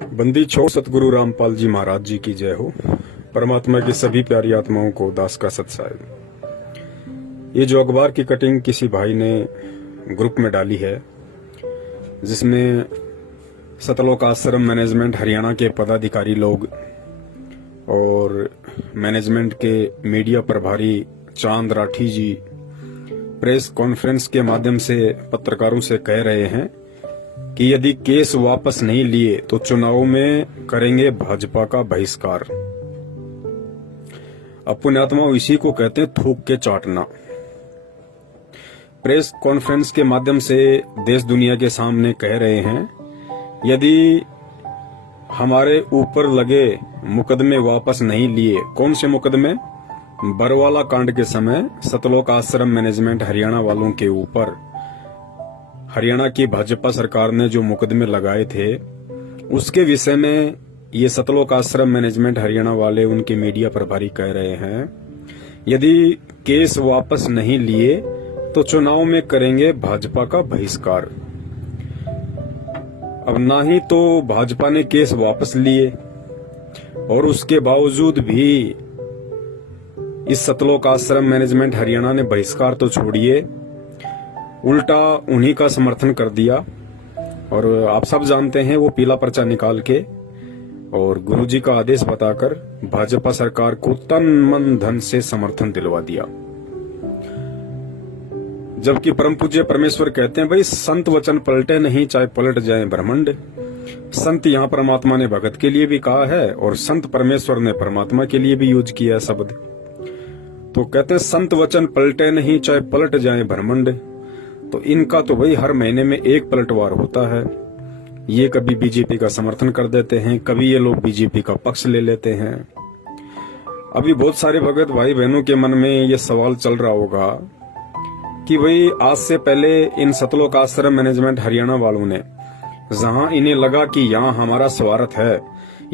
बंदी छोड़ सतगुरु रामपाल जी महाराज जी की जय हो। परमात्मा की सभी प्यारी आत्माओं को दास का सत्साहिब। ये जो अखबार की कटिंग किसी भाई ने ग्रुप में डाली है, जिसमें सतलोक आश्रम मैनेजमेंट हरियाणा के पदाधिकारी लोग और मैनेजमेंट के मीडिया प्रभारी चांद राठी जी प्रेस कॉन्फ्रेंस के माध्यम से पत्रकारों से कह रहे हैं कि यदि केस वापस नहीं लिए तो चुनाव में करेंगे भाजपा का बहिष्कार। अब पुण्यात्मा इसी को कहते हैं थूक के चाटना। प्रेस कॉन्फ्रेंस के माध्यम से देश दुनिया के सामने कह रहे हैं, यदि हमारे ऊपर लगे मुकदमे वापस नहीं लिए। कौन से मुकदमे? बरवाला कांड के समय सतलोक आश्रम मैनेजमेंट हरियाणा वालों के ऊपर हरियाणा की भाजपा सरकार ने जो मुकदमे लगाए थे, उसके विषय में ये सतलोक आश्रम मैनेजमेंट हरियाणा वाले, उनके मीडिया प्रभारी कह रहे हैं, यदि केस वापस नहीं लिए तो चुनाव में करेंगे भाजपा का बहिष्कार। अब ना ही तो भाजपा ने केस वापस लिए और उसके बावजूद भी इस सतलोक आश्रम मैनेजमेंट हरियाणा ने बहिष्कार तो छोड़िए, उल्टा उन्हीं का समर्थन कर दिया। और आप सब जानते हैं, वो पीला पर्चा निकाल के और गुरुजी का आदेश बताकर भाजपा सरकार को तन मन धन से समर्थन दिलवा दिया। जबकि परम पूज्य परमेश्वर कहते हैं, भाई संत वचन पलटे नहीं, चाहे पलट जाए ब्रह्मांड। संत यहाँ परमात्मा ने भगत के लिए भी कहा है और संत परमेश्वर ने परमात्मा के लिए भी यूज किया है शब्द। तो कहते हैं संत वचन पलटे नहीं, चाहे पलट जाए ब्रह्मांड। तो इनका तो भाई हर महीने में एक पलटवार होता है। ये कभी बीजेपी का समर्थन कर देते हैं, कभी ये लोग बीजेपी का पक्ष ले लेते हैं। अभी बहुत सारे भगत भाई बहनों के मन में ये सवाल चल रहा होगा कि भाई आज से पहले इन सतलोक आश्रम मैनेजमेंट हरियाणा वालों ने, जहां इन्हें लगा कि यहाँ हमारा स्वार्थ है,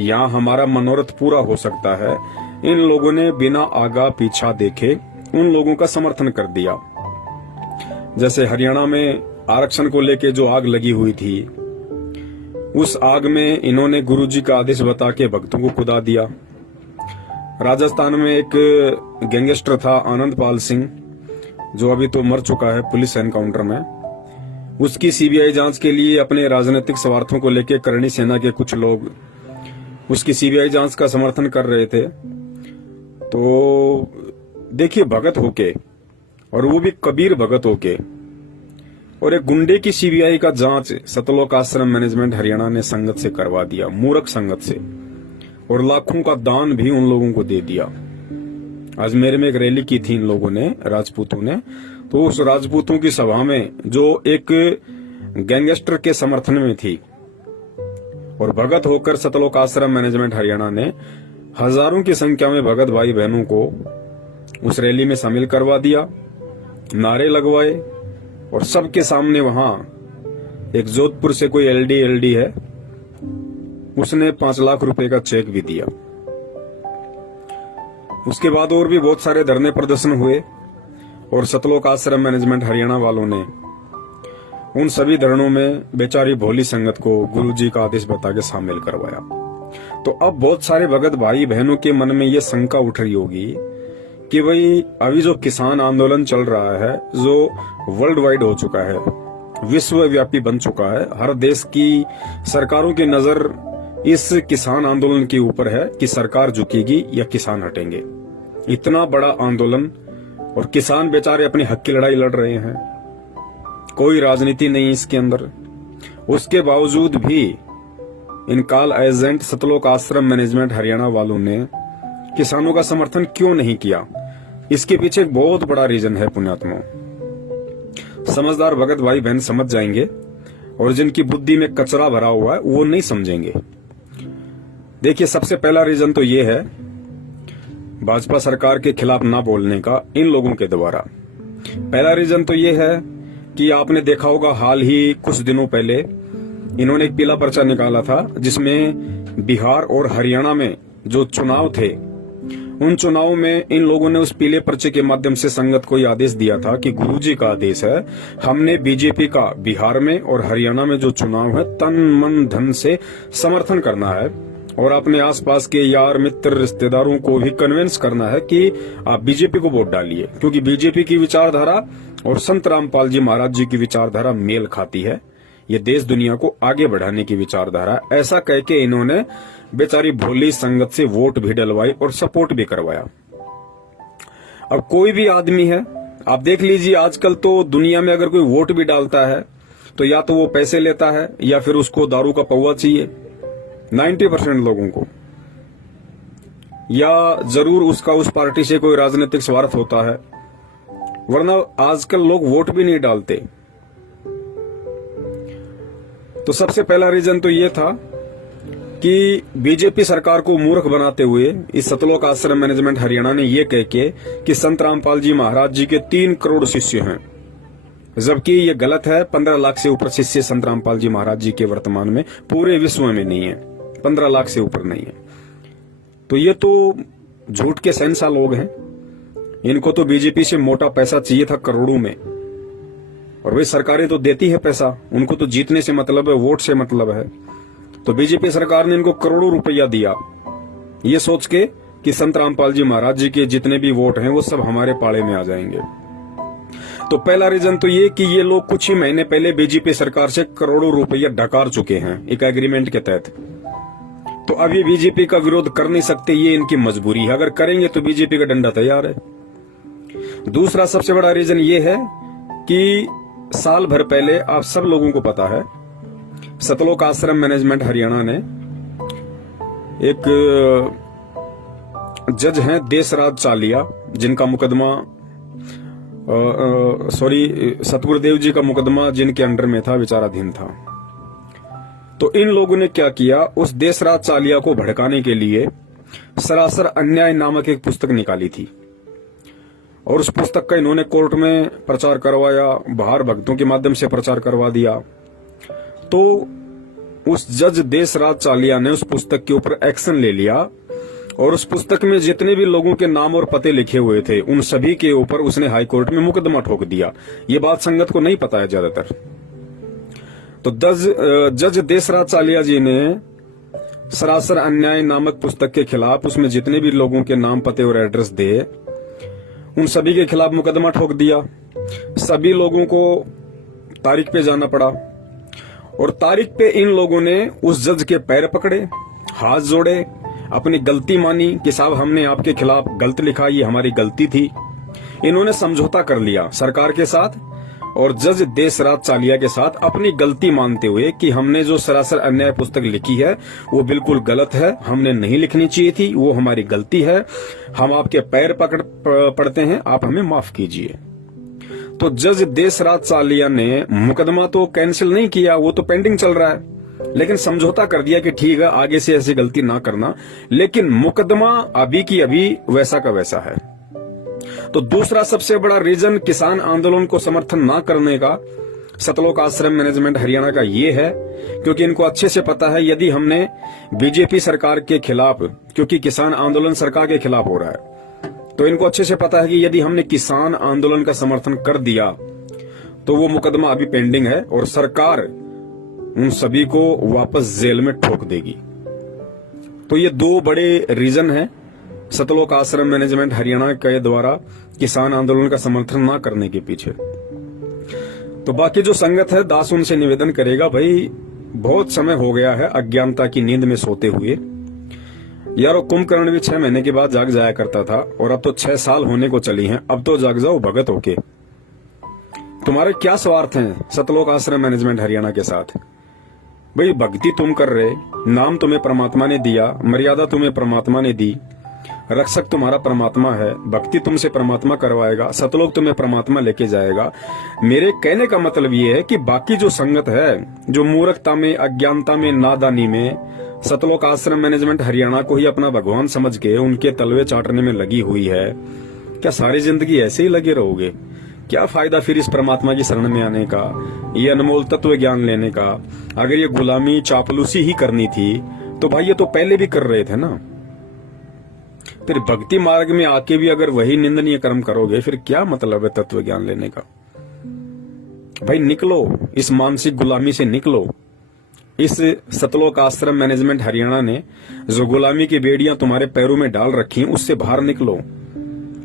यहाँ हमारा मनोरथ पूरा हो सकता है, इन लोगों ने बिना आगा पीछा देखे उन लोगों का समर्थन कर दिया। जैसे हरियाणा में आरक्षण को लेके जो आग लगी हुई थी, उस आग में इन्होंने गुरुजी का आदेश बता के भक्तों को खुदा दिया। राजस्थान में एक गैंगस्टर था आनंदपाल सिंह, जो अभी तो मर चुका है पुलिस एनकाउंटर में। उसकी सीबीआई जांच के लिए अपने राजनीतिक स्वार्थों को लेकर करणी सेना के कुछ लोग उसकी सीबीआई जांच का समर्थन कर रहे थे। तो देखिए, भगत होके, और वो भी कबीर भगत होके, और एक गुंडे की सीबीआई का जांच सतलोक आश्रम मैनेजमेंट हरियाणा ने संगत से करवा दिया, मूर्ख संगत से, और लाखों का दान भी उन लोगों को दे दिया। आज मेरे में एक रैली की थी इन लोगों ने, राजपूतों ने। तो उस राजपूतों की सभा में जो एक गैंगस्टर के समर्थन में थी और भगत होकर सतलोक आश्रम मैनेजमेंट हरियाणा ने हजारों की संख्या में भगत भाई बहनों को उस रैली में शामिल करवा दिया, नारे लगवाए, और सबके सामने वहां एक जोधपुर से कोई एलडी है, उसने 5 लाख रुपए का चेक भी दिया। उसके बाद और भी बहुत सारे धरने प्रदर्शन हुए और सतलोक आश्रम मैनेजमेंट हरियाणा वालों ने उन सभी धरनों में बेचारी भोली संगत को गुरुजी का आदेश बता के शामिल करवाया। तो अब बहुत सारे भगत भाई बहनों के मन में यह शंका उठ रही होगी कि भाई अभी जो किसान आंदोलन चल रहा है, जो वर्ल्ड वाइड हो चुका है, विश्वव्यापी बन चुका है, हर देश की सरकारों की नजर इस किसान आंदोलन के ऊपर है कि सरकार झुकेगी या किसान हटेंगे। इतना बड़ा आंदोलन, और किसान बेचारे अपने हक की लड़ाई लड़ रहे हैं, कोई राजनीति नहीं इसके अंदर। उसके बावजूद भी इन कॉल एजेंट सतलोक आश्रम मैनेजमेंट हरियाणा वालों ने किसानों का समर्थन क्यों नहीं किया? इसके पीछे एक बहुत बड़ा रीजन है पुण्यात्मा। समझदार भगत भाई बहन समझ जाएंगे, और जिनकी बुद्धि में कचरा भरा हुआ है वो नहीं समझेंगे। देखिए, सबसे पहला रीजन तो ये है भाजपा सरकार के खिलाफ ना बोलने का इन लोगों के द्वारा। पहला रीजन तो ये है कि आपने देखा होगा, हाल ही कुछ दिनों पहले इन्होंने एक पीला पर्चा निकाला था, जिसमें बिहार और हरियाणा में जो चुनाव थे उन चुनावों में इन लोगों ने उस पीले पर्चे के माध्यम से संगत को यह आदेश दिया था कि गुरुजी का आदेश है, हमने बीजेपी का बिहार में और हरियाणा में जो चुनाव है तन मन धन से समर्थन करना है और अपने आसपास के यार मित्र रिश्तेदारों को भी कन्विंस करना है कि आप बीजेपी को वोट डालिए, क्योंकि बीजेपी की विचारधारा और संत रामपाल जी महाराज जी की विचारधारा मेल खाती है। ये देश दुनिया को आगे बढ़ाने की विचारधारा। ऐसा कह के इन्होंने बेचारी भोली संगत से वोट भी डलवाई और सपोर्ट भी करवाया। अब कोई भी आदमी है, आप देख लीजिए, आजकल तो दुनिया में अगर कोई वोट भी डालता है तो या तो वो पैसे लेता है या फिर उसको दारू का पौवा चाहिए 90% लोगों को, या जरूर उसका उस पार्टी से कोई राजनीतिक स्वार्थ होता है, वरना आजकल लोग वोट भी नहीं डालते। तो सबसे पहला रीजन तो ये था कि बीजेपी सरकार को मूर्ख बनाते हुए इस सतलोक आश्रम मैनेजमेंट हरियाणा ने ये कह के कि संत रामपाल जी महाराज जी के 3 करोड़ शिष्य हैं, जबकि ये गलत है। 15 लाख से ऊपर शिष्य संत रामपाल जी महाराज जी के वर्तमान में पूरे विश्व में नहीं है, 15 लाख से ऊपर नहीं है। तो ये तो झूठ के शहंशाह लोग हैं। इनको तो बीजेपी से मोटा पैसा चाहिए था करोड़ों में, और वे सरकारें तो देती है पैसा, उनको तो जीतने से मतलब है, वोट से मतलब है। तो बीजेपी सरकार ने इनको करोड़ों रुपया दिया ये सोच के कि संत रामपाल जी महाराज जी के जितने भी वोट हैं वो सब हमारे पाले में आ जाएंगे। तो पहला रीजन तो ये कि ये लोग कुछ ही महीने पहले बीजेपी सरकार से करोड़ों रुपया डकार चुके हैं एक एग्रीमेंट के तहत। तो अब ये बीजेपी का विरोध कर नहीं सकते, ये इनकी मजबूरी है। अगर करेंगे तो बीजेपी का डंडा तैयार है। दूसरा सबसे बड़ा रीजन ये है कि साल भर पहले, आप सब लोगों को पता है, सतलोक आश्रम मैनेजमेंट हरियाणा ने एक जज हैं देशराज चालिया, जिनका मुकदमा सतगुरुदेव जी का मुकदमा जिनके अंडर में था, विचाराधीन था। तो इन लोगों ने क्या किया, उस देशराज चालिया को भड़काने के लिए सरासर अन्याय नामक एक पुस्तक निकाली थी, और उस पुस्तक का इन्होंने कोर्ट में प्रचार करवाया, बाहर भक्तों के माध्यम से प्रचार करवा दिया। तो उस जज देशराज चालिया ने उस पुस्तक के ऊपर एक्शन ले लिया, और उस पुस्तक में जितने भी लोगों के नाम और पते लिखे हुए थे उन सभी के ऊपर उसने हाई कोर्ट में मुकदमा ठोक दिया। ये बात संगत को नहीं पता है ज्यादातर। तो जज देशराज चालिया जी ने सरासर अन्याय नामक पुस्तक के खिलाफ उसमें जितने भी लोगों के नाम पते और एड्रेस दे उन सभी के खिलाफ मुकदमा ठोक दिया। सभी लोगों को तारीख पे जाना पड़ा, और तारीख पे इन लोगों ने उस जज के पैर पकड़े, हाथ जोड़े, अपनी गलती मानी कि साहब हमने आपके खिलाफ गलत लिखा, ये हमारी गलती थी। इन्होंने समझौता कर लिया सरकार के साथ और जज देशराज चालिया के साथ, अपनी गलती मानते हुए कि हमने जो सरासर अन्याय पुस्तक लिखी है वो बिल्कुल गलत है, हमने नहीं लिखनी चाहिए थी, वो हमारी गलती है, हम आपके पैर पड़ते हैं, आप हमें माफ कीजिए। तो जज देशराज चालिया ने मुकदमा तो कैंसिल नहीं किया, वो तो पेंडिंग चल रहा है, लेकिन समझौता कर दिया कि ठीक है आगे से ऐसी गलती ना करना, लेकिन मुकदमा अभी की अभी वैसा का वैसा है। तो दूसरा सबसे बड़ा रीजन किसान आंदोलन को समर्थन ना करने का सतलोक आश्रम मैनेजमेंट हरियाणा का ये है, क्योंकि इनको अच्छे से पता है यदि हमने बीजेपी सरकार के खिलाफ, क्योंकि किसान आंदोलन सरकार के खिलाफ हो रहा है, तो इनको अच्छे से पता है कि यदि हमने किसान आंदोलन का समर्थन कर दिया तो वो मुकदमा अभी पेंडिंग है और सरकार उन सभी को वापस जेल में ठोक देगी। तो ये 2 बड़े रीजन हैं सतलोक आश्रम मैनेजमेंट हरियाणा के द्वारा किसान आंदोलन का समर्थन ना करने के पीछे। तो बाकी जो संगत है, दास उनसे निवेदन करेगा, भाई बहुत समय हो गया है अज्ञानता की नींद में सोते हुए। यारो कुंभकर्ण भी 6 महीने के बाद जाग जाया करता था, और अब तो 6 साल होने को चली हैं, अब तो जाग जाओ भगत होके। तुम्हारे क्या स्वार्थ हैं सतलोक आश्रम मैनेजमेंट हरियाणा के साथ? भाई भक्ति तुम कर रहे, नाम तुम्हें परमात्मा ने दिया, मर्यादा तुम्हें परमात्मा ने दी, रक्षक तुम्हारा परमात्मा है, भक्ति तुमसे परमात्मा करवाएगा, सतलोक तुम्हें परमात्मा लेके जाएगा। मेरे कहने का मतलब ये है कि बाकी जो संगत है, जो मूर्खता में, अज्ञानता में, नादानी में सतलोक आश्रम मैनेजमेंट हरियाणा को ही अपना भगवान समझ के उनके तलवे चाटने में लगी हुई है, क्या सारी जिंदगी ऐसे ही लगे रहोगे? क्या फायदा फिर इस परमात्मा की शरण में आने का, ये अनमोल तत्व ज्ञान लेने का? अगर ये गुलामी चापलूसी ही करनी थी तो भाई ये तो पहले भी कर रहे थे ना। फिर भक्ति मार्ग में आके भी अगर वही निंदनीय कर्म करोगे, फिर क्या मतलब है तत्व ज्ञान लेने का? भाई निकलो, इस मानसिक गुलामी से निकलो। इस सतलोक आश्रम मैनेजमेंट हरियाणा ने जो गुलामी की बेड़ियां तुम्हारे पैरों में डाल रखी हैं, उससे बाहर निकलो।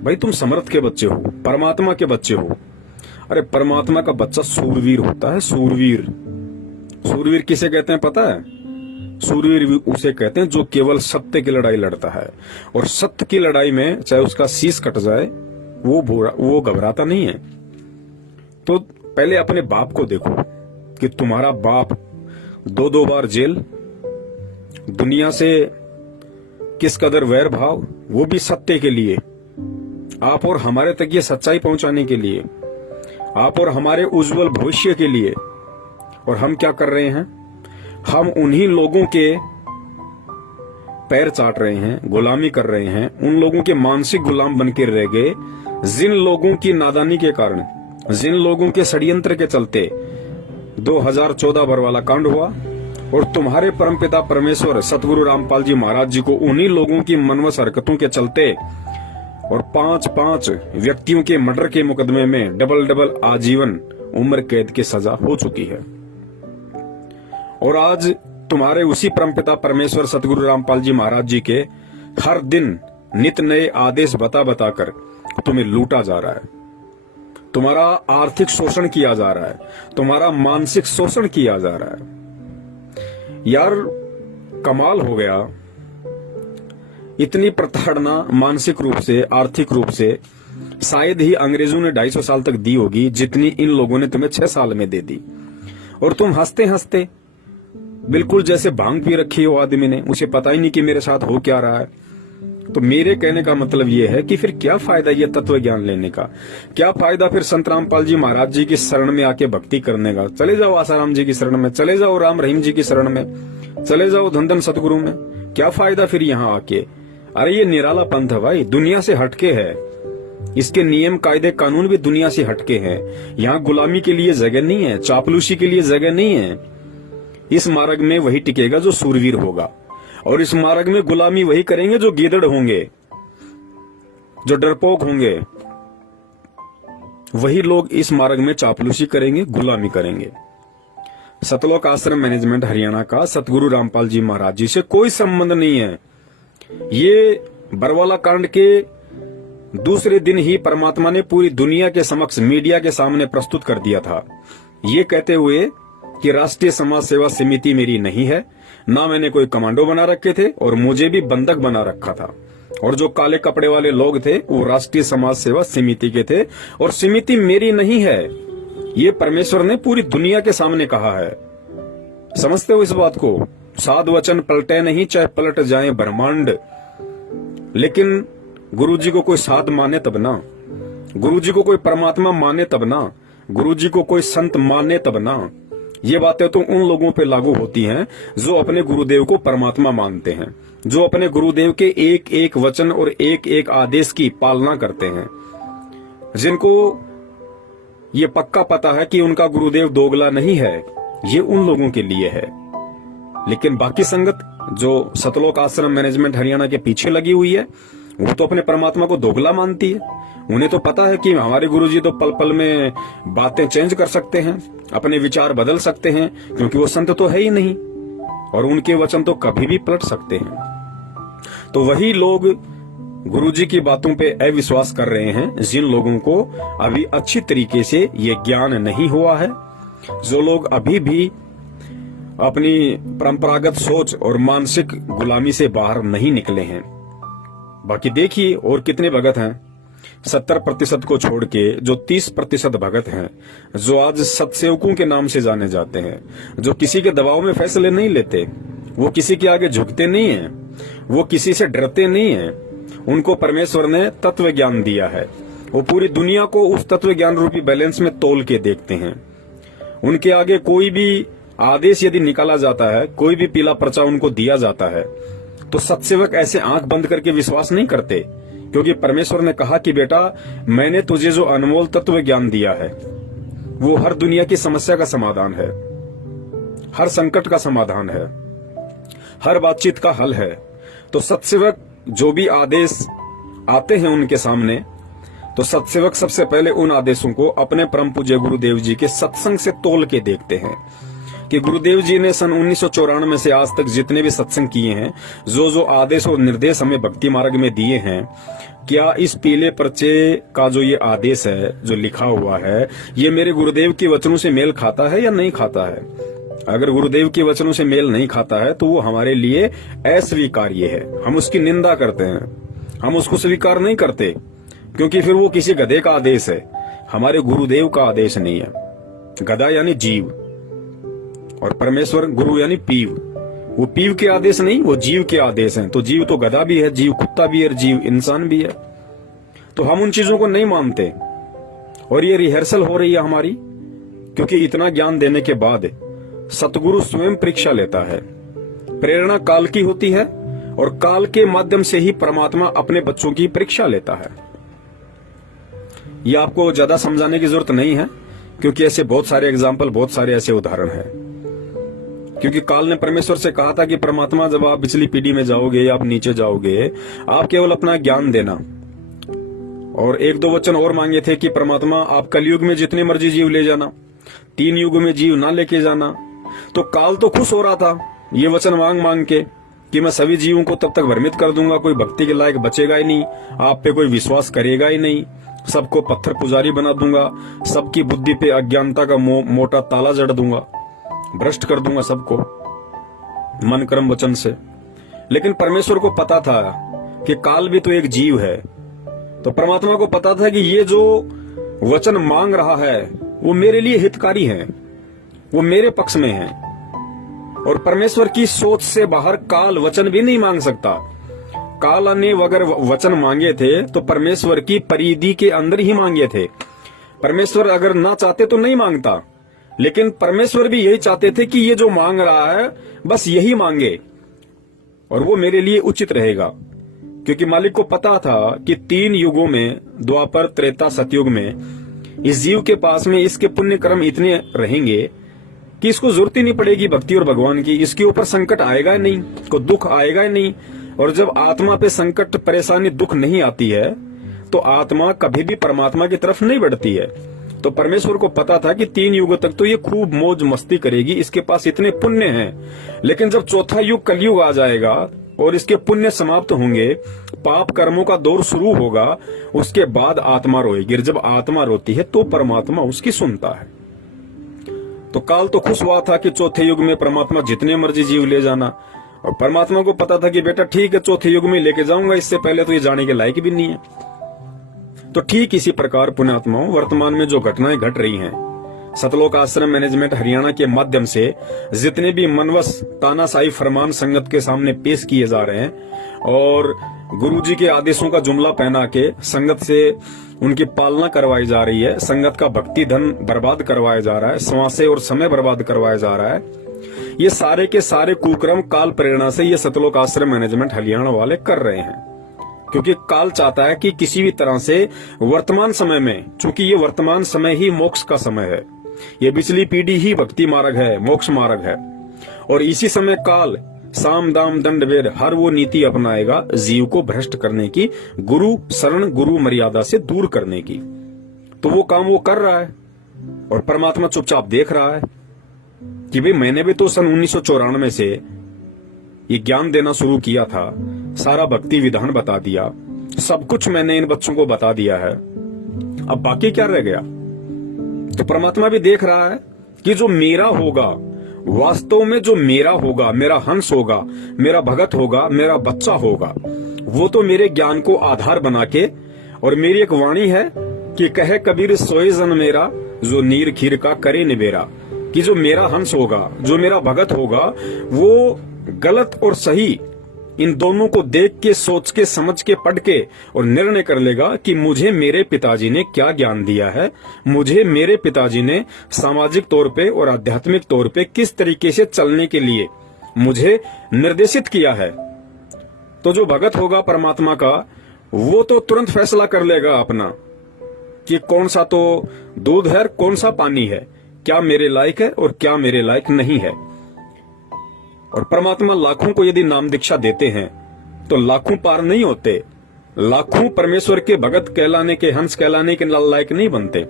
भाई तुम समर्थ के बच्चे हो, परमात्मा के बच्चे हो। अरे परमात्मा का बच्चा सूरवीर होता है, सूरवीर। सूरवीर किसे कहते हैं पता है? सूरवीर उसे कहते हैं जो केवल सत्य की लड़ाई लड़ता है, और सत्य की लड़ाई में चाहे उसका शीश कट जाए वो घबराता नहीं है। तो पहले अपने बाप को देखो कि तुम्हारा बाप 2-2 बार जेल, दुनिया से किस कदर वैर भाव, वो भी सत्य के लिए, आप और हमारे तक ये सच्चाई पहुंचाने के लिए, आप और हमारे उज्जवल भविष्य के लिए। और हम क्या कर रहे हैं? हम उन्हीं लोगों के पैर चाट रहे हैं, गुलामी कर रहे हैं, उन लोगों के मानसिक गुलाम बनकर रह गए जिन लोगों की नादानी के कारण, जिन लोगों के षड्यंत्र के चलते 2014 बरवाला कांड हुआ। और तुम्हारे परमपिता परमेश्वर सतगुरु रामपाल जी महाराज जी को उन्हीं लोगों की मनवश हरकतों के चलते और 5-5 व्यक्तियों के मर्डर के मुकदमे में डबल आजीवन उम्र कैद की सजा हो चुकी है। और आज तुम्हारे उसी परमपिता परमेश्वर सतगुरु रामपाल जी महाराज जी के हर दिन नित नए आदेश बता बताकर तुम्हें लूटा जा रहा है, तुम्हारा आर्थिक शोषण किया जा रहा है, तुम्हारा मानसिक शोषण किया जा रहा है। यार कमाल हो गया, इतनी प्रताड़ना मानसिक रूप से, आर्थिक रूप से शायद ही अंग्रेजों ने 250 साल तक दी होगी जितनी इन लोगों ने तुम्हें 6 साल में दे दी। और तुम हंसते हंसते बिल्कुल जैसे भांग पी रखी हो आदमी ने, उसे पता ही नहीं कि मेरे साथ हो क्या रहा है। तो मेरे कहने का मतलब यह है कि फिर क्या फायदा ये तत्व ज्ञान लेने का? क्या फायदा फिर संत रामपाल जी महाराज जी की शरण में आके भक्ति करने का? चले जाओ आसाराम जी की शरण में, चले जाओ राम रहीम जी की शरण में, चले जाओ धन सतगुरु में। क्या फायदा फिर यहाँ आके? अरे ये निराला पंथ है भाई, दुनिया से हटके है, इसके नियम कायदे कानून भी दुनिया से हटके हैं। यहाँ गुलामी के लिए जगह नहीं है, चापलूसी के लिए जगह नहीं है। इस मार्ग में वही टिकेगा जो सूरवीर होगा, और इस मार्ग में गुलामी वही करेंगे जो गीदड़ होंगे, जो डरपोक होंगे। वही लोग इस मार्ग में चापलूसी करेंगे, गुलामी करेंगे। सतलोक आश्रम मैनेजमेंट हरियाणा का सतगुरु रामपाल जी महाराज जी से कोई संबंध नहीं है। ये बरवाला कांड के दूसरे दिन ही परमात्मा ने पूरी दुनिया के समक्ष मीडिया के सामने प्रस्तुत कर दिया था, ये कहते हुए कि राष्ट्रीय समाज सेवा समिति मेरी नहीं है, ना मैंने कोई कमांडो बना रखे थे और मुझे भी बंधक बना रखा था। और जो काले कपड़े वाले लोग थे वो राष्ट्रीय समाज सेवा समिति के थे, और समिति मेरी नहीं है, ये परमेश्वर ने पूरी दुनिया के सामने कहा है। समझते हो इस बात को? साधु वचन पलटे नहीं, चाहे पलट जाए ब्रह्मांड। लेकिन गुरुजी को कोई साध माने तब ना, गुरुजी को कोई परमात्मा माने तब ना, गुरुजी को कोई संत माने तब ना। ये बातें तो उन लोगों पे लागू होती हैं जो अपने गुरुदेव को परमात्मा मानते हैं, जो अपने गुरुदेव के एक एक वचन और एक एक आदेश की पालना करते हैं, जिनको ये पक्का पता है कि उनका गुरुदेव दोगला नहीं है। ये उन लोगों के लिए है। लेकिन बाकी संगत जो सतलोक आश्रम मैनेजमेंट हरियाणा के पीछे लगी हुई है, वो तो अपने परमात्मा को दोगला मानती है। उन्हें तो पता है कि हमारे गुरुजी तो पल पल में बातें चेंज कर सकते हैं, अपने विचार बदल सकते हैं, क्योंकि वो संत तो है ही नहीं, और उनके वचन तो कभी भी पलट सकते हैं। तो वही लोग गुरुजी की बातों पे अविश्वास कर रहे हैं जिन लोगों को अभी अच्छी तरीके से ये ज्ञान नहीं हुआ है, जो लोग अभी भी अपनी परंपरागत सोच और मानसिक गुलामी से बाहर नहीं निकले हैं। बाकी देखिए और कितने भगत हैं 70% को छोड़ के, जो 30% भगत हैं, जो आज सत्सेवकों के नाम से जाने जाते हैं, जो किसी के दबाव में फैसले नहीं लेते, वो किसी के आगे झुकते नहीं हैं, वो किसी से डरते नहीं हैं। उनको परमेश्वर ने तत्व ज्ञान दिया है, वो पूरी दुनिया को उस तत्व ज्ञान रूपी बैलेंस में तोल के देखते हैं। उनके आगे कोई भी आदेश यदि निकाला जाता है, कोई भी पीला पर्चा उनको दिया जाता है, तो सत्सेवक ऐसे आंख बंद करके विश्वास नहीं करते, क्योंकि परमेश्वर ने कहा कि बेटा मैंने तुझे जो अनमोल तत्व ज्ञान दिया है वो हर दुनिया की समस्या का समाधान है, हर संकट का समाधान है, हर बातचीत का हल है। तो सत्सेवक जो भी आदेश आते हैं उनके सामने, तो सत्सेवक सबसे पहले उन आदेशों को अपने परम पूज्य गुरुदेव जी के सत्संग से तोल के देखते हैं कि गुरुदेव जी ने सन 1994 से आज तक जितने भी सत्संग किए हैं, जो आदेश और निर्देश हमें भक्ति मार्ग में दिए हैं, क्या इस पीले पर्चे का जो ये आदेश है, जो लिखा हुआ है, ये मेरे गुरुदेव के वचनों से मेल खाता है या नहीं खाता है? अगर गुरुदेव के वचनों से मेल नहीं खाता है तो वो हमारे लिए अस्वीकार्य है, हम उसकी निंदा करते हैं, हम उसको स्वीकार नहीं करते, क्योंकि फिर वो किसी गधे का आदेश है, हमारे गुरुदेव का आदेश नहीं है। गधा यानी जीव और परमेश्वर गुरु यानी पीव, वो पीव के आदेश नहीं, वो जीव के आदेश हैं। तो जीव तो गधा भी है, जीव कुत्ता भी है, जीव इंसान भी है। तो हम उन चीजों को नहीं मानते और ये रिहर्सल हो रही है हमारी, क्योंकि इतना ज्ञान देने के बाद सतगुरु स्वयं परीक्षा लेता है। प्रेरणा काल की होती है और काल के माध्यम से ही परमात्मा अपने बच्चों की परीक्षा लेता है। ये आपको ज्यादा समझाने की जरूरत नहीं है, क्योंकि ऐसे बहुत सारे एग्जाम्पल, बहुत सारे ऐसे उदाहरण हैं। क्योंकि काल ने परमेश्वर से कहा था कि परमात्मा, जब आप पिछली पीढ़ी में जाओगे या आप नीचे जाओगे, आप केवल अपना ज्ञान देना। और एक दो वचन और मांगे थे कि परमात्मा, आप कलयुग में जितने मर्जी जीव ले जाना, 3 युग में जीव ना लेके जाना। तो काल तो खुश हो रहा था ये वचन मांग मांग के कि मैं सभी जीवों को तब तक भ्रमित कर दूंगा, कोई भक्ति के लायक बचेगा ही नहीं, आप पे कोई विश्वास करेगा ही नहीं, सबको पत्थर पुजारी बना दूंगा, सबकी बुद्धि पे अज्ञानता का मोटा ताला जड़ दूंगा, भ्रष्ट कर दूंगा सबको मन कर्म वचन से। लेकिन परमेश्वर को पता था कि काल भी तो एक जीव है, तो परमात्मा को पता था कि ये जो वचन मांग रहा है वो मेरे लिए हितकारी है, वो मेरे पक्ष में है। और परमेश्वर की सोच से बाहर काल वचन भी नहीं मांग सकता। काल ने अगर वचन मांगे थे तो परमेश्वर की परिधि के अंदर ही मांगे थे। परमेश्वर अगर ना चाहते तो नहीं मांगता, लेकिन परमेश्वर भी यही चाहते थे कि ये जो मांग रहा है बस यही मांगे और वो मेरे लिए उचित रहेगा। क्योंकि मालिक को पता था कि 3 युगों में, द्वापर, त्रेता, सतयुग में, इस जीव के पास में इसके पुण्य कर्म इतने रहेंगे कि इसको जरूरत ही नहीं पड़ेगी भक्ति और भगवान की। इसके ऊपर संकट आएगा ही नहीं, को दुख आएगा ही नहीं। और जब आत्मा पे संकट, परेशानी, दुख नहीं आती है तो आत्मा कभी भी परमात्मा की तरफ नहीं बढ़ती है। तो परमेश्वर को पता था कि 3 युगों तक तो ये खूब मौज मस्ती करेगी, इसके पास इतने पुण्य हैं। लेकिन जब चौथा युग कलयुग आ जाएगा और इसके पुण्य समाप्त होंगे, पाप कर्मों का दौर शुरू होगा, उसके बाद आत्मा रोएगी। जब आत्मा रोती है तो परमात्मा उसकी सुनता है। तो काल तो खुश हुआ था कि चौथे युग में परमात्मा जितने मर्जी जीव ले जाना, और परमात्मा को पता था कि बेटा ठीक है, चौथे युग में लेके जाऊंगा, इससे पहले तो ये जाने के लायक भी नहीं है। तो ठीक इसी प्रकार पुण्यात्माओं, वर्तमान में जो घटनाएं घट रही हैं, सतलोक आश्रम मैनेजमेंट हरियाणा के माध्यम से जितने भी मनवस तानाशाही फरमान संगत के सामने पेश किए जा रहे हैं और गुरुजी के आदेशों का जुमला पहना के संगत से उनकी पालना करवाई जा रही है, संगत का भक्ति धन बर्बाद करवाया जा रहा है, श्वासें और समय बर्बाद करवाया जा रहा है, ये सारे के सारे कुक्रम काल प्रेरणा से ये सतलोक आश्रम मैनेजमेंट हरियाणा वाले कर रहे हैं। क्योंकि काल चाहता है कि किसी भी तरह से वर्तमान समय में, चूंकि ये वर्तमान समय ही मोक्ष का समय है, ये पिछली पीढ़ी ही भक्ति मार्ग है, मोक्ष मार्ग है, और इसी समय काल साम दाम दंड भेद हर वो नीति अपनाएगा जीव को भ्रष्ट करने की, गुरु शरण गुरु मर्यादा से दूर करने की। तो वो काम वो कर रहा है और परमात्मा चुपचाप देख रहा है कि भाई मैंने भी तो सन 1994 से ये ज्ञान देना शुरू किया था, सारा भक्ति विधान बता दिया, सब कुछ मैंने इन बच्चों को बता दिया है, अब बाकी क्या रह गया? तो परमात्मा भी देख रहा है कि जो मेरा होगा, वास्तव में जो मेरा होगा, मेरा हंस होगा, मेरा भगत होगा, मेरा बच्चा होगा, वो तो मेरे ज्ञान को आधार बना के, और मेरी एक वाणी है कि कहे कबीर सोए जन मेरा, जो नीर खीर का करे निबेरा, कि जो मेरा हंस होगा, जो मेरा भगत होगा, वो गलत और सही इन दोनों को देख के, सोच के, समझ के, पढ़ के और निर्णय कर लेगा कि मुझे मेरे पिताजी ने क्या ज्ञान दिया है, मुझे मेरे पिताजी ने सामाजिक तौर पे और आध्यात्मिक तौर पे किस तरीके से चलने के लिए मुझे निर्देशित किया है। तो जो भगत होगा परमात्मा का, वो तो तुरंत फैसला कर लेगा अपना कि कौन सा तो दूध है, कौन सा पानी है, क्या मेरे लायक है और क्या मेरे लायक नहीं है। और परमात्मा लाखों को यदि नाम दीक्षा देते हैं तो लाखों पार नहीं होते। लाखों परमेश्वर के भगत कहलाने के, हंस कहलाने के लायक नहीं बनते।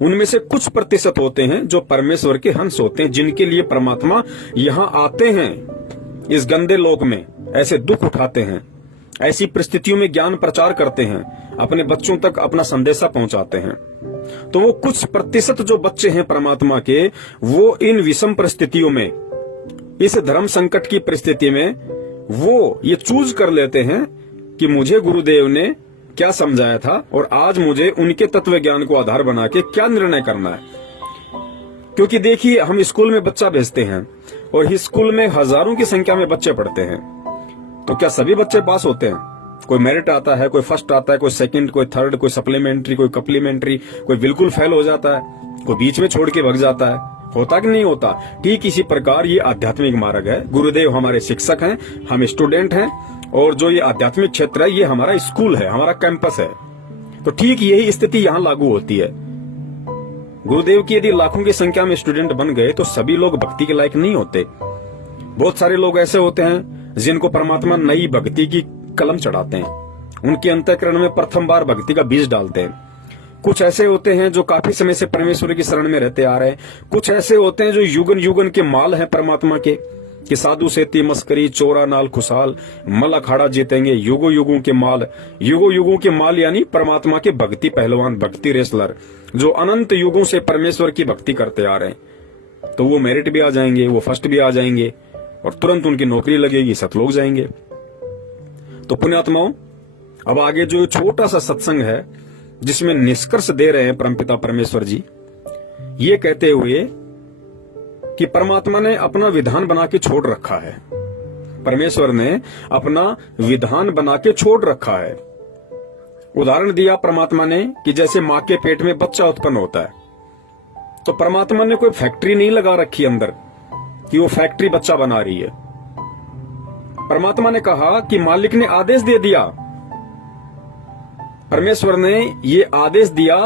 उनमें से कुछ प्रतिशत होते हैं जो परमेश्वर के हंस होते हैं, जिनके लिए परमात्मा यहाँ आते हैं, इस गंदे लोक में ऐसे दुख उठाते हैं, ऐसी परिस्थितियों में ज्ञान प्रचार करते हैं, अपने बच्चों तक अपना संदेशा पहुंचाते हैं। तो वो कुछ प्रतिशत जो बच्चे हैं परमात्मा के, वो इन विषम परिस्थितियों में, इस धर्म संकट की परिस्थिति में वो ये चूज कर लेते हैं कि मुझे गुरुदेव ने क्या समझाया था और आज मुझे उनके तत्व ज्ञान को आधार बना के क्या निर्णय करना है। क्योंकि देखिए, हम स्कूल में बच्चा भेजते हैं और इस स्कूल में हजारों की संख्या में बच्चे पढ़ते हैं, तो क्या सभी बच्चे पास होते हैं? कोई मेरिट आता है, कोई फर्स्ट आता है, कोई सेकंड, कोई थर्ड, कोई सप्लीमेंट्री, कोई कप्लीमेंट्री, कोई बिल्कुल फेल हो जाता है, कोई बीच में छोड़ के भाग जाता है। होता कि नहीं होता? ठीक इसी प्रकार ये आध्यात्मिक मार्ग है। गुरुदेव हमारे शिक्षक हैं, हम स्टूडेंट हैं, और जो ये आध्यात्मिक क्षेत्र है ये हमारा स्कूल है, हमारा कैंपस है। तो ठीक यही स्थिति यहाँ लागू होती है। गुरुदेव की यदि लाखों की संख्या में स्टूडेंट बन गए तो सभी लोग भक्ति के लायक नहीं होते। बहुत सारे लोग ऐसे होते हैं जिनको परमात्मा नई भक्ति की कलम चढ़ाते हैं, उनके अंतःकरण में प्रथम बार भक्ति का बीज डालते हैं। कुछ ऐसे होते हैं जो काफी समय से परमेश्वर की शरण में रहते आ रहे हैं। कुछ ऐसे होते हैं जो युगन युगन के माल हैं परमात्मा के, कि साधु सेती मस्करी चोरा नाल खुशहाल मल अखाड़ा जीतेंगे, युगो युगों के माल। युगो युगों के माल यानी परमात्मा के भक्ति पहलवान, भक्ति रेसलर, जो अनंत युगों से परमेश्वर की भक्ति करते आ रहे हैं। तो वो मेरिट भी आ जाएंगे, वो फर्स्ट भी आ जाएंगे और तुरंत उनकी नौकरी लगेगी, सतलोक जाएंगे। तो पुण्यात्माओं, अब आगे जो छोटा सा सत्संग है जिसमें निष्कर्ष दे रहे हैं परमपिता परमेश्वर जी, ये कहते हुए कि परमात्मा ने अपना विधान बना के छोड़ रखा है। परमेश्वर ने अपना विधान बना के छोड़ रखा है। उदाहरण दिया परमात्मा ने कि जैसे माँ के पेट में बच्चा उत्पन्न होता है, तो परमात्मा ने कोई फैक्ट्री नहीं लगा रखी अंदर कि वो फैक्ट्री बच्चा बना रही है। परमात्मा ने कहा कि मालिक ने आदेश दे दिया, परमेश्वर ने ये आदेश दिया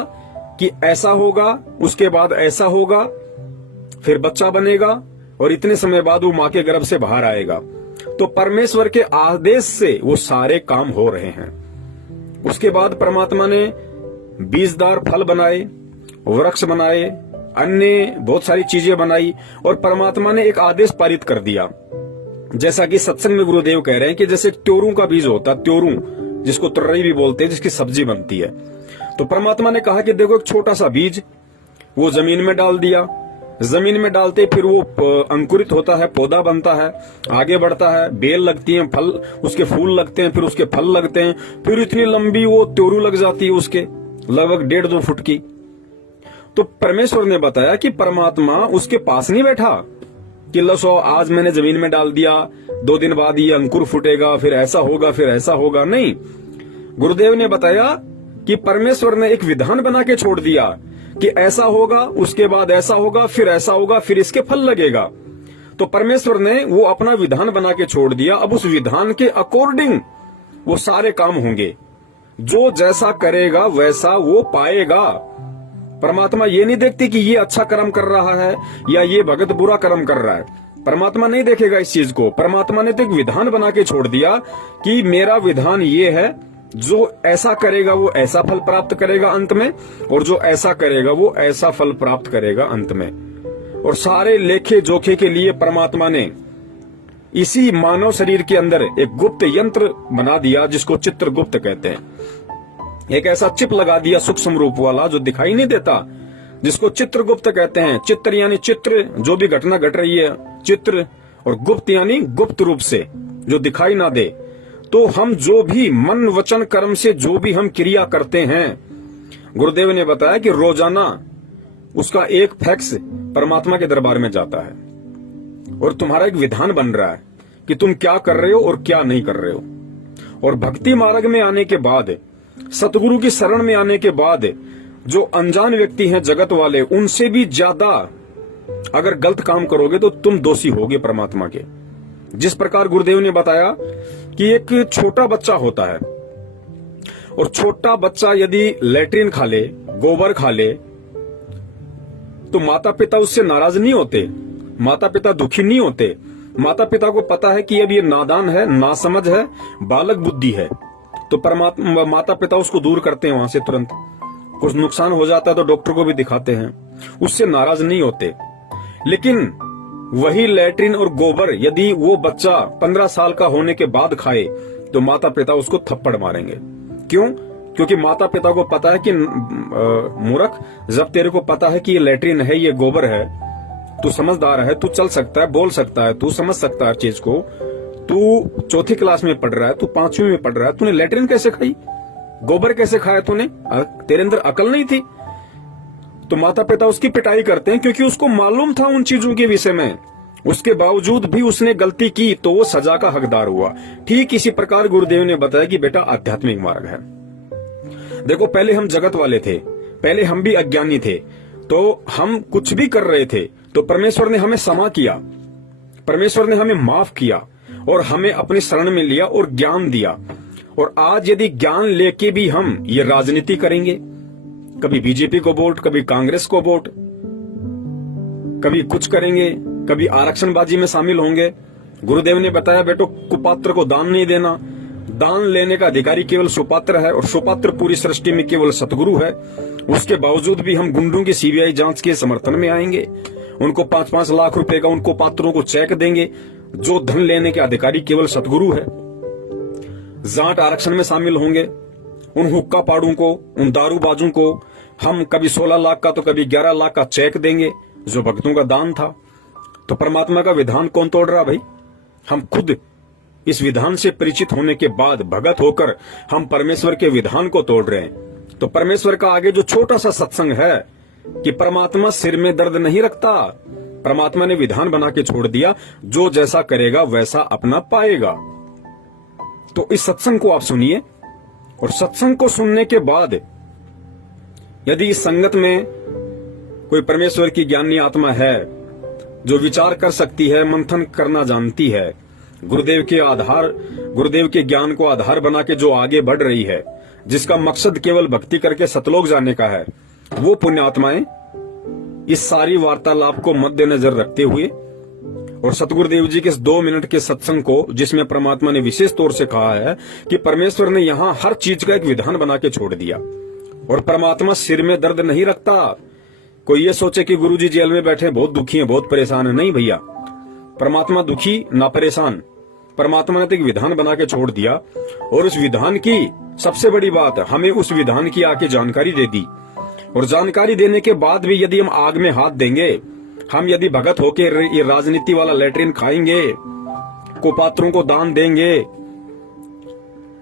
कि ऐसा होगा, उसके बाद ऐसा होगा, फिर बच्चा बनेगा और इतने समय बाद वो मां के गर्भ से बाहर आएगा। तो परमेश्वर के आदेश से वो सारे काम हो रहे हैं। उसके बाद परमात्मा ने बीजदार फल बनाए, वृक्ष बनाए, अन्य बहुत सारी चीजें बनाई और परमात्मा ने एक आदेश पारित कर दिया। जैसा कि सत्संग में गुरुदेव कह रहे हैं कि जैसे त्योरू का बीज होता, त्योरू जिसको तुर्रई भी बोलते हैं, जिसकी सब्जी बनती है। तो परमात्मा ने कहा कि देखो एक छोटा सा बीज वो जमीन में डाल दिया, जमीन में डालते फिर वो अंकुरित होता है, पौधा बनता है, आगे बढ़ता है, बेल लगती है, फल, उसके फूल लगते हैं, फिर उसके फल लगते हैं, फिर इतनी लंबी वो त्योरू लग जाती है उसके लगभग 1.5-2 फुट की। तो परमेश्वर ने बताया कि परमात्मा उसके पास नहीं बैठा कि लो आज मैंने जमीन में डाल दिया, 2 दिन बाद ये अंकुर फूटेगा, फिर ऐसा होगा, फिर ऐसा होगा। नहीं, गुरुदेव ने बताया कि परमेश्वर ने एक विधान बना के छोड़ दिया कि ऐसा होगा, उसके बाद ऐसा होगा, फिर ऐसा होगा, फिर इसके फल लगेगा। तो परमेश्वर ने वो अपना विधान बना के छोड़ दिया। अब उस विधान के अकॉर्डिंग वो सारे काम होंगे। जो जैसा करेगा वैसा वो पाएगा। परमात्मा ये नहीं देखती कि ये अच्छा कर्म कर रहा है या ये भगत बुरा कर्म कर रहा है। परमात्मा नहीं देखेगा इस चीज को। परमात्मा ने तो एक विधान बना के छोड़ दिया कि मेरा विधान ये है, जो ऐसा करेगा वो ऐसा फल प्राप्त करेगा अंत में, और जो ऐसा करेगा वो ऐसा फल प्राप्त करेगा अंत में। और सारे लेखे जोखे के लिए परमात्मा ने इसी मानव शरीर के अंदर एक गुप्त यंत्र बना दिया जिसको चित्रगुप्त कहते हैं। एक ऐसा चिप लगा दिया सूक्ष्म रूप वाला जो दिखाई नहीं देता, जिसको चित्रगुप्त कहते हैं। चित्र यानी चित्र, जो भी घटना घट रही है चित्र, और गुप्त यानी गुप्त रूप से जो दिखाई ना दे। तो हम जो भी मन वचन कर्म से जो भी हम क्रिया करते हैं, गुरुदेव ने बताया कि रोजाना उसका एक फैक्स परमात्मा के दरबार में जाता है और तुम्हारा एक विधान बन रहा है कि तुम क्या कर रहे हो और क्या नहीं कर रहे हो। और भक्ति मार्ग में आने के बाद, सतगुरु की शरण में आने के बाद, जो अनजान व्यक्ति हैं जगत वाले, उनसे भी ज्यादा अगर गलत काम करोगे तो तुम दोषी होगे परमात्मा के। जिस प्रकार गुरुदेव ने बताया कि एक छोटा बच्चा होता है और छोटा बच्चा यदि लैट्रिन खा ले, गोबर खा ले, तो माता पिता उससे नाराज नहीं होते, माता पिता दुखी नहीं होते। माता पिता को पता है कि अब ये नादान है, नासमझ है, बालक बुद्धि है, तो परमात्मा माता पिता उसको दूर करते हैं वहां से तुरंत। कुछ नुकसान हो जाता है तो डॉक्टर को भी दिखाते हैं, उससे नाराज नहीं होते। लेकिन वही लैट्रिन और गोबर यदि वो बच्चा 15 साल का होने के बाद खाए तो माता पिता उसको थप्पड़ मारेंगे। क्यों? क्योंकि माता पिता को पता है कि मूर्ख, जब तेरे को पता है कि ये लैट्रिन है, ये गोबर है, तू समझदार है, तू चल सकता है, बोल सकता है, तू समझ सकता है चीज को, तू चौथी क्लास में पढ़ रहा है, तू 5वीं में पढ़ रहा है, तूने लैट्रिन कैसे खाई, गोबर कैसे खाया तूने, तेरे अंदर अकल नहीं थी? तो माता पिता उसकी पिटाई करते हैं क्योंकि उसको मालूम था उन चीजों के विषय में, उसके बावजूद भी उसने गलती की तो वो सजा का हकदार हुआ। ठीक इसी प्रकार गुरुदेव ने बताया कि बेटा आध्यात्मिक मार्ग है। देखो, पहले हम जगत वाले थे, पहले हम भी अज्ञानी थे, तो हम कुछ भी कर रहे थे तो परमेश्वर ने हमें क्षमा किया, परमेश्वर ने हमें माफ किया और हमें अपनी शरण में लिया और ज्ञान दिया। और आज यदि ज्ञान लेके भी हम ये राजनीति करेंगे, कभी बीजेपी को वोट, कभी कांग्रेस को वोट, कभी कुछ करेंगे, कभी आरक्षणबाजी में शामिल होंगे। गुरुदेव ने बताया बेटो, कुपात्र को दान नहीं देना, दान लेने का अधिकारी केवल सुपात्र है और सुपात्र पूरी सृष्टि में केवल सतगुरु है। उसके बावजूद भी हम गुंडों की सीबीआई जांच के समर्थन में आएंगे, उनको 5-5 लाख रुपए का उनको पात्रों को चेक देंगे। जो धन लेने के अधिकारी केवल सतगुरु है। जाट आरक्षण में शामिल होंगे, उन हुक्का पाड़ों को, उन दारूबाजों को हम कभी 16 लाख का तो कभी 11 लाख का चेक देंगे, जो भक्तों का दान था। तो परमात्मा का विधान कौन तोड़ रहा भाई? हम खुद इस विधान से परिचित होने के बाद भगत होकर हम परमेश्वर के विधान को तोड़ रहे हैं। तो परमेश्वर का आगे जो छोटा सा सत्संग है कि परमात्मा सिर में दर्द नहीं रखता, परमात्मा ने विधान बना के छोड़ दिया, जो जैसा करेगा वैसा अपना पाएगा। तो इस सत्संग को आप सुनिए, और सत्संग को सुनने के बाद यदि इस संगत में कोई परमेश्वर की ज्ञानी आत्मा है जो विचार कर सकती है, मंथन करना जानती है, गुरुदेव के ज्ञान को आधार बना के जो आगे बढ़ रही है, जिसका मकसद केवल भक्ति करके सतलोक जाने का है, वो पुण्यात्माएं इस सारी वार्तालाप को मद्देनजर रखते हुए और सतगुरुदेव जी के इस 2 मिनट के सत्संग को, जिसमें परमात्मा ने विशेष तौर से कहा है कि परमेश्वर ने यहाँ हर चीज का एक विधान बना के छोड़ दिया और परमात्मा सिर में दर्द नहीं रखता। कोई ये सोचे कि गुरुजी जेल में बैठे बहुत दुखी हैं, बहुत परेशान है, नहीं भैया, परमात्मा दुखी ना परेशान। परमात्मा ने तो एक विधान बना के छोड़ दिया और उस विधान की सबसे बड़ी बात, हमें उस विधान की आके जानकारी दे दी। और जानकारी देने के बाद भी यदि हम आग में हाथ देंगे, हम यदि भगत होके ये राजनीति वाला लैट्रिन खाएंगे, कुपात्रों को दान देंगे,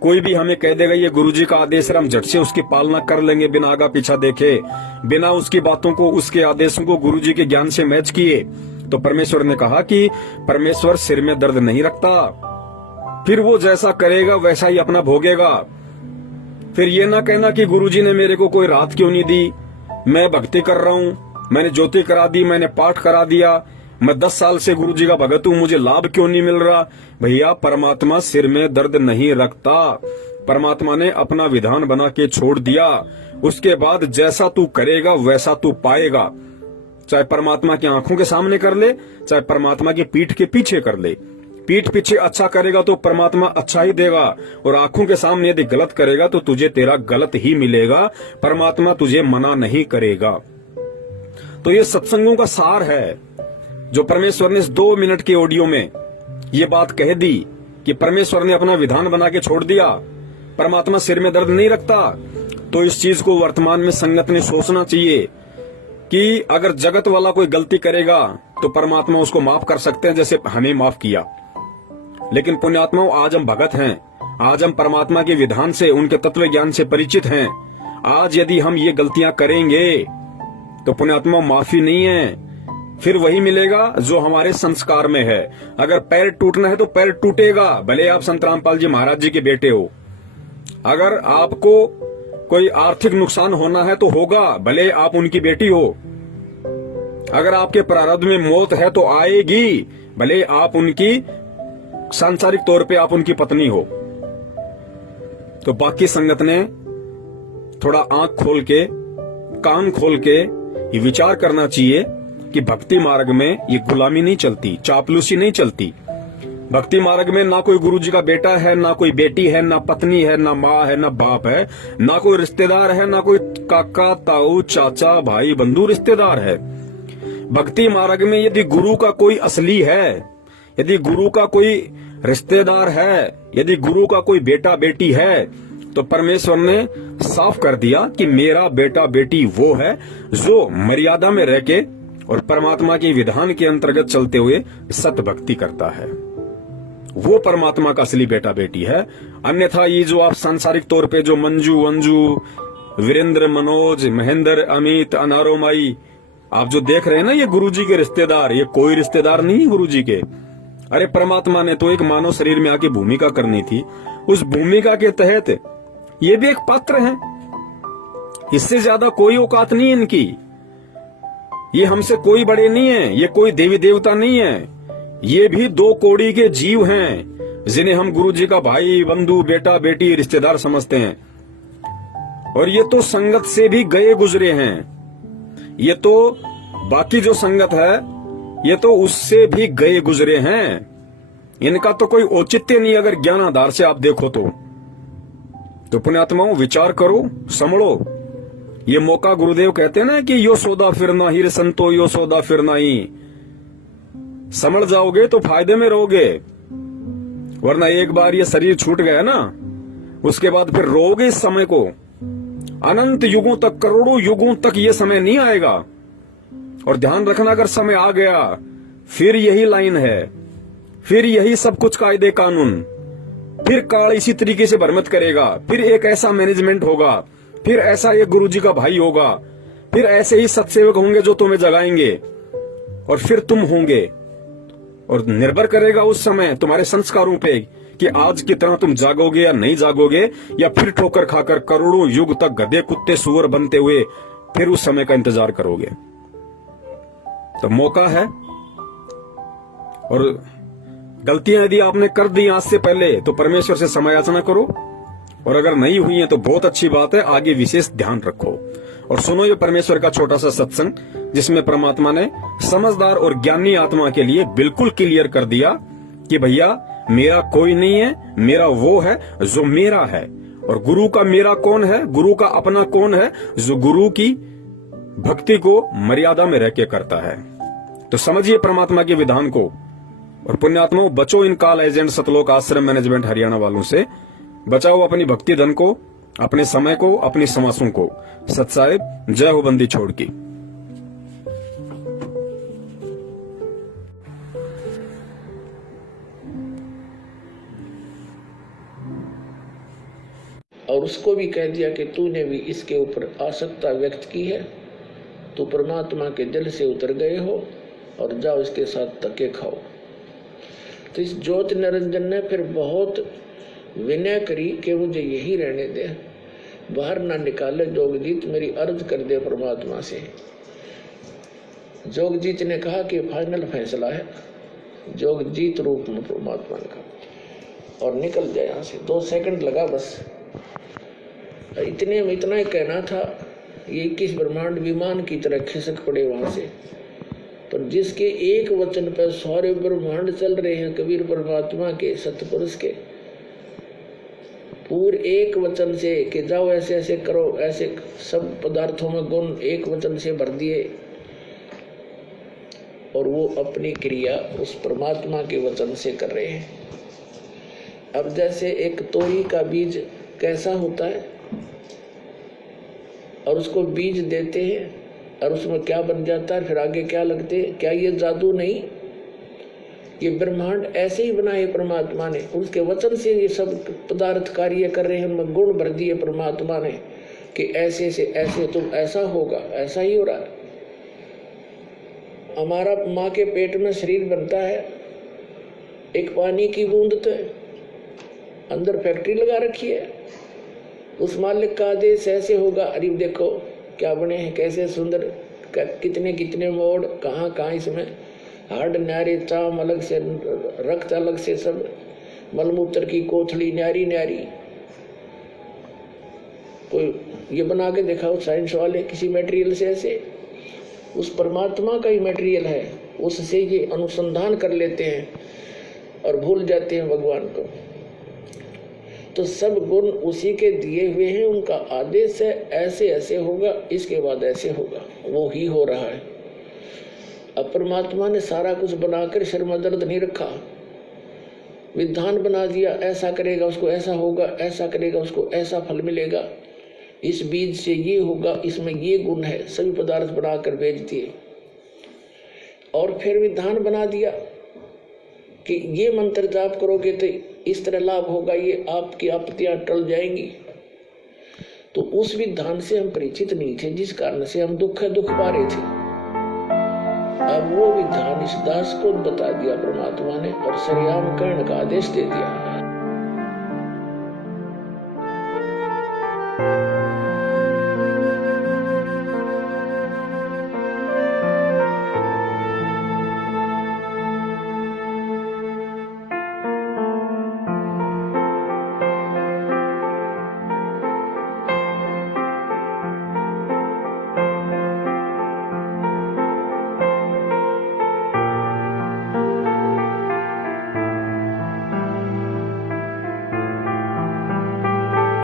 कोई भी हमें कह देगा ये गुरुजी का आदेश है, हम झट से उसकी पालना कर लेंगे बिना आगा पीछा देखे, बिना उसकी बातों को, उसके आदेशों को गुरुजी के ज्ञान से मैच किए, तो परमेश्वर ने कहा कि परमेश्वर सिर में दर्द नहीं रखता, फिर वो जैसा करेगा वैसा ही अपना भोगेगा। फिर ये ना कहना कि गुरुजी ने मेरे को कोई राहत क्यों नहीं दी, मैं भक्ति कर रहा हूँ, मैंने ज्योति करा दी, मैंने पाठ करा दिया, मैं 10 साल से गुरुजी का भगत हूँ, मुझे लाभ क्यों नहीं मिल रहा। भैया, परमात्मा सिर में दर्द नहीं रखता, परमात्मा ने अपना विधान बना के छोड़ दिया, उसके बाद जैसा तू करेगा वैसा तू पाएगा। चाहे परमात्मा की आंखों के सामने कर ले, चाहे परमात्मा की पीठ के पीछे कर ले। पीठ पीछे अच्छा करेगा तो परमात्मा अच्छा ही देगा, और आंखों के सामने यदि गलत करेगा तो तुझे तेरा गलत ही मिलेगा, परमात्मा तुझे मना नहीं करेगा। तो ये सत्संगों का सार है जो परमेश्वर ने इस 2 मिनट के ऑडियो में ये बात कह दी कि परमेश्वर ने अपना विधान बना के छोड़ दिया, परमात्मा सिर में दर्द नहीं रखता। तो इस चीज को वर्तमान में संगत ने सोचना चाहिए कि अगर जगत वाला कोई गलती करेगा तो परमात्मा उसको माफ कर सकते हैं, जैसे हमें माफ किया। लेकिन पुण्यात्माओं, आज हम भगत हैं, आज हम परमात्मा के विधान से, उनके तत्व ज्ञान से परिचित हैं। आज यदि हम ये गलतियां करेंगे तो पुण्यात्मा माफी नहीं है, फिर वही मिलेगा जो हमारे संस्कार में है। अगर पैर टूटना है तो पैर टूटेगा, भले आप संत रामपाल जी महाराज जी के बेटे हो। अगर आपको कोई आर्थिक नुकसान होना है तो होगा, भले आप उनकी बेटी हो। अगर आपके प्रारब्ध में मौत है तो आएगी, भले आप उनकी सांसारिक तौर पे आप उनकी पत्नी हो। तो बाकी संगत ने थोड़ा आंख खोल के, कान खोल के ये विचार करना चाहिए कि भक्ति मार्ग में ये गुलामी नहीं चलती, चापलूसी नहीं चलती। भक्ति मार्ग में ना कोई गुरु जी का बेटा है, ना कोई बेटी है, ना पत्नी है, ना माँ है, ना बाप है, ना कोई रिश्तेदार है, ना कोई काका ताऊ चाचा भाई बंधु रिश्तेदार है। भक्ति मार्ग में यदि गुरु का कोई असली है, यदि गुरु का कोई रिश्तेदार है, यदि गुरु का कोई बेटा बेटी है, तो परमेश्वर ने साफ कर दिया कि मेरा बेटा बेटी वो है जो मर्यादा में रह के और परमात्मा के विधान के अंतर्गत चलते हुए सत भक्ति करता है। वो परमात्मा का असली बेटा बेटी है। अन्यथा ये जो आप सांसारिक तौर पे जो मंजू अंजू वीरेंद्र मनोज महेंद्र अमित अनारोमाई आप जो देख रहे हैं ना, ये गुरुजी के रिश्तेदार, ये कोई रिश्तेदार नहीं है गुरुजी के। अरे परमात्मा ने तो एक मानव शरीर में आके भूमिका करनी थी, उस भूमिका के तहत ये भी एक पात्र है, इससे ज्यादा कोई औकात नहीं है इनकी। ये हमसे कोई बड़े नहीं है, ये कोई देवी देवता नहीं है, ये भी दो कोड़ी के जीव हैं जिन्हें हम गुरु जी का भाई बंधु बेटा बेटी रिश्तेदार समझते हैं। और ये तो संगत से भी गए गुजरे हैं, ये तो बाकी जो संगत है ये तो उससे भी गए गुजरे हैं। इनका तो कोई औचित्य नहीं अगर ज्ञान आधार से आप देखो तो पुण्यात्माओं विचार करो, समझो। ये मौका गुरुदेव कहते हैं ना कि यो सौदा फिर ना ही रे संतो यो सौदा फिर ना ही। समझ जाओगे तो फायदे में रहोगे, वरना एक बार ये शरीर छूट गया ना, उसके बाद फिर रोगे इस समय को। अनंत युगों तक, करोड़ों युगों तक ये समय नहीं आएगा। और ध्यान रखना, अगर समय आ गया फिर यही लाइन है, फिर यही सब कुछ कायदे कानून, फिर काल इसी तरीके से भ्रमित करेगा, फिर एक ऐसा मैनेजमेंट होगा, फिर ऐसा एक गुरुजी का भाई होगा, फिर ऐसे ही सत्सेवक होंगे जो तुम्हें जगाएंगे, और फिर तुम होंगे। और निर्भर करेगा उस समय तुम्हारे संस्कारों पे कि आज की तरह तुम जागोगे या नहीं जागोगे, या फिर ठोकर खाकर करोड़ों युग तक गधे कुत्ते सुअर बनते हुए फिर उस समय का इंतजार करोगे। तो मौका है, और गलतियां यदि आपने कर दी आज से पहले तो परमेश्वर से क्षमा याचना करो, और अगर नहीं हुई है तो बहुत अच्छी बात है, आगे विशेष ध्यान रखो। और सुनो ये परमेश्वर का छोटा सा सत्संग, जिसमें परमात्मा ने समझदार और ज्ञानी आत्मा के लिए बिल्कुल क्लियर कर दिया कि भैया मेरा कोई नहीं है, मेरा वो है जो मेरा है। और गुरु का मेरा कौन है, गुरु का अपना कौन है, जो गुरु की भक्ति को मर्यादा में रह के करता है। तो समझिए परमात्मा के विधान को। और पुण्यात्माओं, बचो इन काल एजेंट सतलोक आश्रम मैनेजमेंट हरियाणा वालों से, बचाओ अपनी भक्ति धन को, अपने समय को, अपनी समासों को। सत साहिब, जय हो बंदी छोड़ की। और उसको भी कह दिया कि तूने भी इसके ऊपर आसक्ता व्यक्त की है, तू परमात्मा के जल से उतर गए हो और जाओ इसके साथ धक्के खाओ। तो इस ज्योति निरंजन ने फिर बहुत विनय करी कि मुझे यही रहने दे, बाहर ना निकाले। जोगजीत मेरी अर्ज कर दे परमात्मा से। जोगजीत ने कहा कि फाइनल फैसला है, जोगजीत रूप में परमात्मा ने कहा, और निकल जाए यहाँ से। 2 सेकंड लगा बस। इतने में इतना ही कहना था, ये 21 ब्रह्मांड विमान की तरह खिसक पड़े वहां से। तो जिसके एक वचन पर सारे ब्रह्मांड चल रहे हैं, कबीर परमात्मा के सतपुरुष के पूरे एक वचन से कि जाओ ऐसे ऐसे करो, ऐसे सब पदार्थों में गुण एक वचन से भर दिए। और वो अपनी क्रिया उस परमात्मा के वचन से कर रहे हैं। अब जैसे एक तोरी का बीज कैसा होता है, और उसको बीज देते हैं और उसमें क्या बन जाता है, फिर आगे क्या लगते हैं, क्या ये जादू नहीं? ये ब्रह्मांड ऐसे ही बनाए परमात्मा ने, उसके वचन से ये सब पदार्थ कार्य कर रहे हैं, उनमें गुण भर दिए परमात्मा ने कि ऐसे से ऐसे तुम ऐसा होगा, ऐसा ही हो रहा है। हमारा माँ के पेट में शरीर बनता है, एक पानी की बूंद तो अंदर फैक्ट्री लगा रखी है, उस मालिक का आदेश ऐसे होगा। अरे देखो क्या बने हैं, कैसे सुंदर, कितने कितने मोड़, कहाँ कहाँ इसमें हार्ड न्यारे, चाम अलग से, रक्त अलग से, सब मलमूत्र की कोथड़ी न्यारी न्यारी। कोई ये बना के दिखाओ साइंस वाले किसी मटेरियल से, ऐसे उस परमात्मा का ही मटेरियल है, उससे ये अनुसंधान कर लेते हैं। और भूल जाते हैं भगवान को। तो सब गुण उसी के दिए हुए हैं, उनका आदेश है ऐसे ऐसे होगा, इसके बाद ऐसे होगा, वो ही हो रहा है। अब परमात्मा ने सारा कुछ बनाकर शर्म दर्द नहीं रखा, विधान बना दिया, ऐसा करेगा उसको ऐसा होगा, ऐसा करेगा उसको ऐसा फल मिलेगा, इस बीज से ये होगा, इसमें ये गुण है, सभी पदार्थ बनाकर भेज दिए। और फिर विधान बना दिया कि ये मंत्र जाप करोगे तो इस तरह लाभ होगा, ये आपकी आपत्तियां टल जाएंगी। तो उस विधान से हम परिचित नहीं थे, जिस कारण से हम दुख पा रहे थे। अब वो विधान इस दास को बता दिया परमात्मा ने और सरियाम कर्ण का आदेश दे दिया।